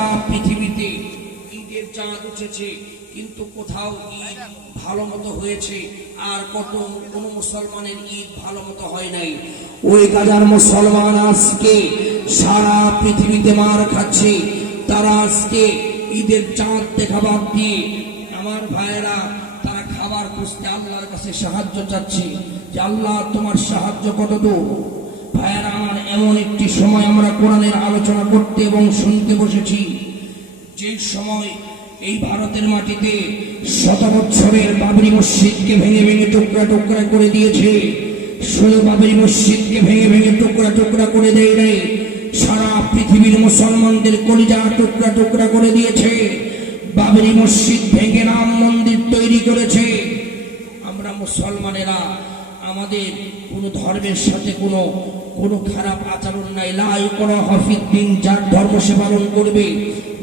সারা পৃথিবীতে ঈদের চাঁদ উঠেছে, কিন্তু কোথাও ঈদ ভালো মতো হয়েছে আর কোন মুসলমানের ঈদ ভালো মতো হয় নাই। ওই গাজার মুসলমান আজকে সারা পৃথিবীতে মার খাচ্ছে। তারা আজকে ঈদের চাঁদ দেখা বাদ দিয়ে আমার ভাইয়েরা তারা খাবার খুঁজতে আল্লাহর কাছে সাহায্য চাচ্ছে যে আল্লাহ তোমার সাহায্য কত দূর। ভাইয়েরা আমার, এমন একটি সময় আমরা কোরআনের আলোচনা করতে এবং শুনতে বসেছি যে সময় এই ভারতের মাটিতে 100 বছরের বাবরি মসজিদকে ভেঙে ভেঙে টুকরা টুকরা করে দিয়েছে। শুধু বাবরি মসজিদকে ভেঙে ভেঙে টুকরা টুকরা করে দেয় নাই, সারা পৃথিবীর মুসলমানদের কলিজা টুকরা টুকরা করে দিয়েছে। বাবরি মসজিদ ভেঙে রাম মন্দির তৈরি করেছে। আমরা মুসলমানেরা আমাদের কোন ধর্মের সাথে কোনো খারাপ আচরণ নাই। লাই কোনো হাফিজ দিন যার ধর্ম সে পালন করবে।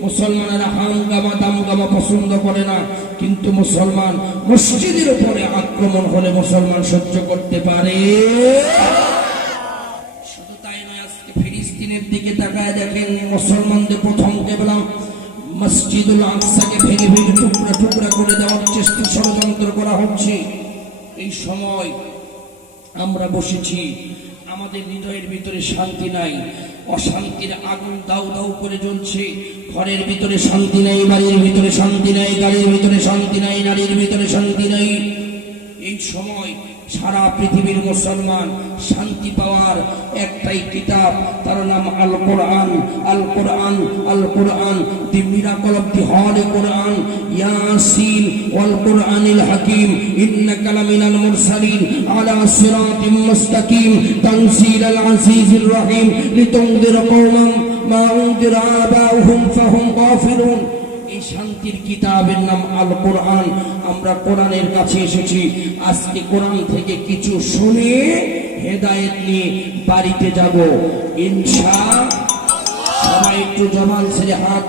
মুসলমানেরা হাঙ্গামা দামগামা পছন্দ করে না, কিন্তু মুসলমান মসজিদের উপরে আক্রমণ হলে মুসলমান সহ্য করতে পারে। শুধু তাই নয়, আজকে ফিলিস্তিনের দিকে তাকায় দেখেন, মুসলমানদের প্রথম কেবলা মসজিদুল আকসাকে ভেঙে ভেঙে টুকরা টুকরা করে দেওয়ার চেষ্টা ষড়যন্ত্র করা হচ্ছে। এই সময় আমরা বসেছি, আমাদের হৃদয়ের ভিতরে শান্তি নাই, অশান্তির আগুন দাউ দাউ করে জ্বলছে। ঘরের ভিতরে শান্তি নাই, বাড়ির ভিতরে শান্তি নাই, গাড়ির ভিতরে শান্তি নাই, নারীর ভিতরে শান্তি নাই। এই সময় সারা পৃথিবীর মুসলমান শান্তি পাওয়ার একটাই কিতাব, তার নাম আল কোরআন। আল কোরআন, আল কোরআন, দি মিরাকল অফ দি হোলি কোরআন। ইয়াসিন ওয়াল কোরআনিল হাকিম ইন্নাকা লামিনাল মুরসালিন আলা সিরাতিম মুস্তাকিম তানজিলাল আজিজির রহিম লিতুনদিরা কওমান মা উনদিরা আবাউহুম ফাহুম গাফিলুন। এই শান্তির কিতাবের নাম আল কোরআন। আমরা কোরআনের কাছে এসেছি, আজকে কোরআন থেকে কিছু শুনে হেদায়েত নিয়ে বাড়িতে যাব ইনশাআল্লাহ। সবাই একটু জবান ছেড়ে হাত